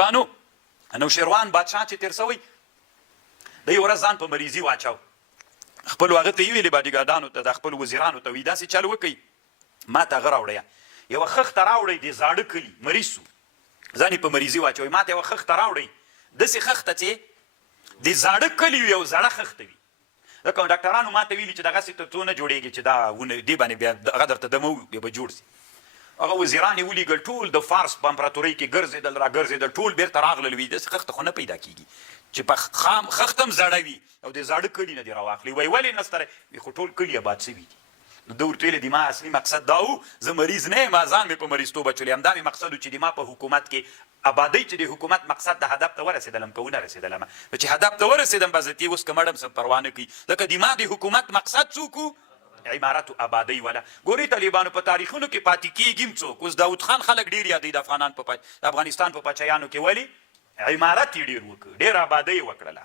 بانو نوشيروان بادشاه چې تیر سوی د یو ورځ ځان په مریضي واچاو خپل هغه ته یې ویلې باډیګارډانو ته د خپل وزیرانو ته وایي داسې چل وکئ ما ته هغه راوړی یوه خښته راوړئ د زاړه کلي مریض سو ځان یې په مریضي واچوئ ما ته یوه خښته راوړئ داسې خښته چې د زاړه کلي یو زړه خښته وي ځکه ډاکټرانو ما ته ویلي چې دغسې تر څو نه جوړېږي چې دا دې باندې بیا هغه درته دمه بیا به جوړ سي هغه وزیران یې ولیږل ټول د فارس په امپراتورۍ کې ګرځېدل را ګرځېدل ټول بېرته راغلل وي داسې خښته خو نه پیدا کېږي چې په خښته هم زړه وي او د زاړه کلي نه دې راواخلي وایي ولې نسته وي خو ټول کلي آباد شوي دي نو ده ورته ویلې د ما اصلي مقصد دا و زه مریض نه یم ځان مې په مریضتوب اچولی همدا مې مقصد و چې د ما په حکومت کې آبادۍ چې د حکومت مقصد د هدف ته ورسېدلم که ونه رسېدلم چې هدف ته ورسېدم به زه تې اوس که مړم څه پروا نه کوي ځکه د ما د حکومت مقصد څوک و عمارت و آبادۍ والا ګورې طالبانو په تاریخونو کې پاتې کېږي هم څوک اوس داود خان خلک ډېر یادوي د افغانستان په پاچایانو کې ولې عمارت یې ډېر وکړ ډېر آبادۍ یې وکړله